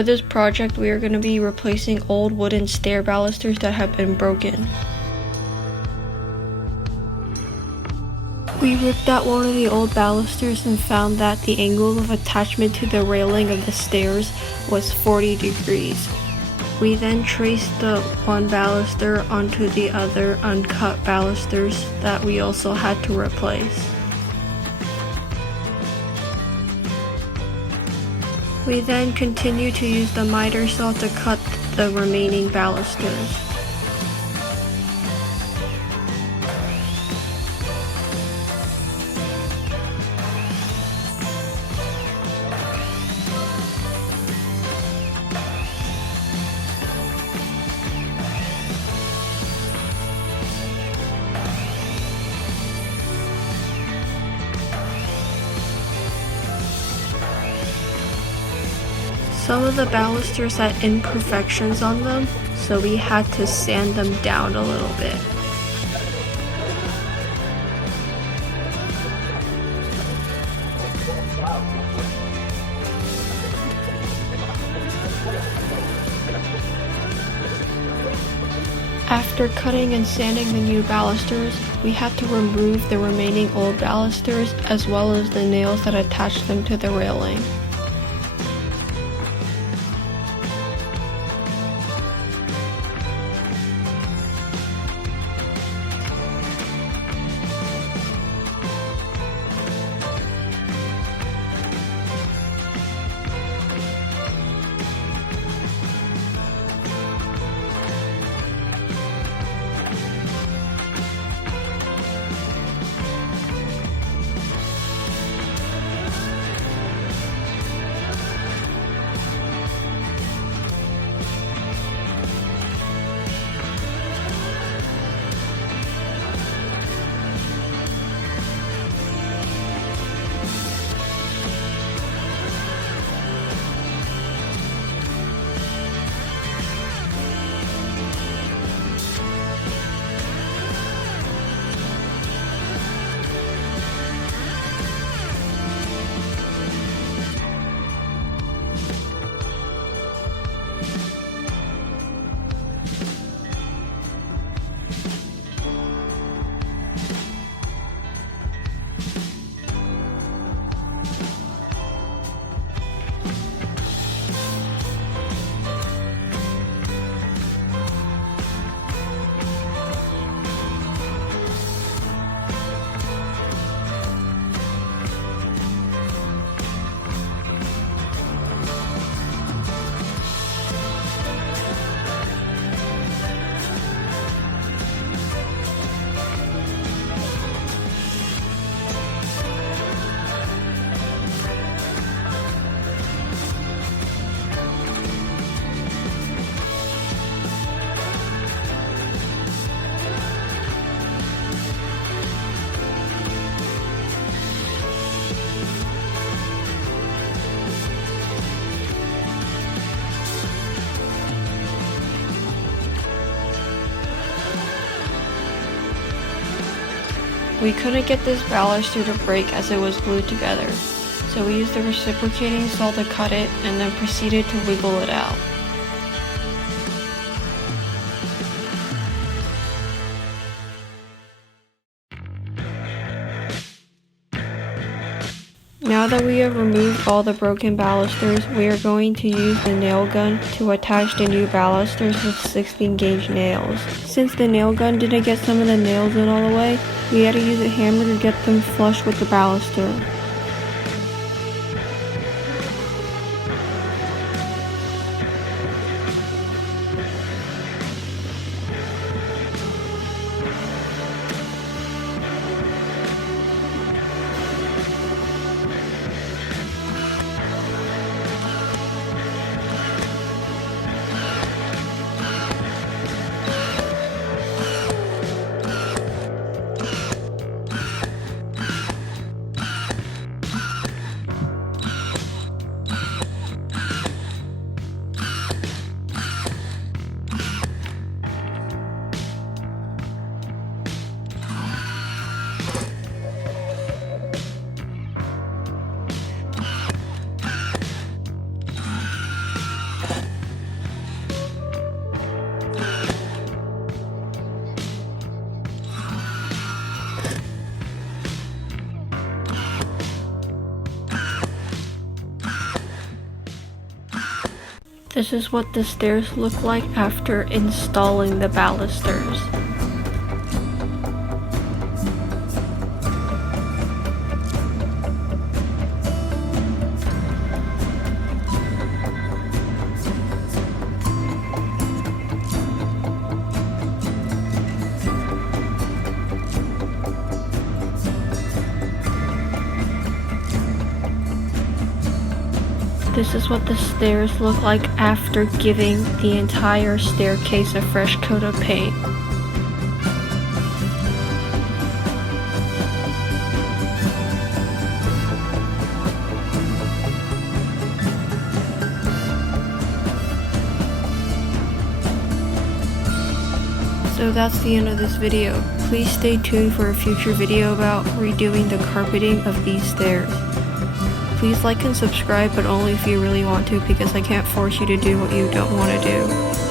For this project, we are going to be replacing old wooden stair balusters that have been broken. We ripped out one of the old balusters and found that the angle of attachment to the railing of the stairs was 40 degrees. We then traced the one baluster onto the other uncut balusters that we also had to replace. We then continued to use the miter saw to cut the remaining balusters. Some of the balusters had imperfections on them, so we had to sand them down a little bit. After cutting and sanding the new balusters, we had to remove the remaining old balusters as well as the nails that attached them to the railing. We couldn't get this baluster to break as it was glued together, so we used the reciprocating saw to cut it and then proceeded to wiggle it out. Now that we have removed all the broken balusters, we are going to use the nail gun to attach the new balusters with 16 gauge nails. Since the nail gun didn't get some of the nails in all the way, we had to use a hammer to get them flush with the baluster. This is what the stairs look like after installing the balusters. This is what the stairs look like after giving the entire staircase a fresh coat of paint. So that's the end of this video. Please stay tuned for a future video about redoing the carpeting of these stairs. Please like and subscribe, but only if you really want to, because I can't force you to do what you don't want to do.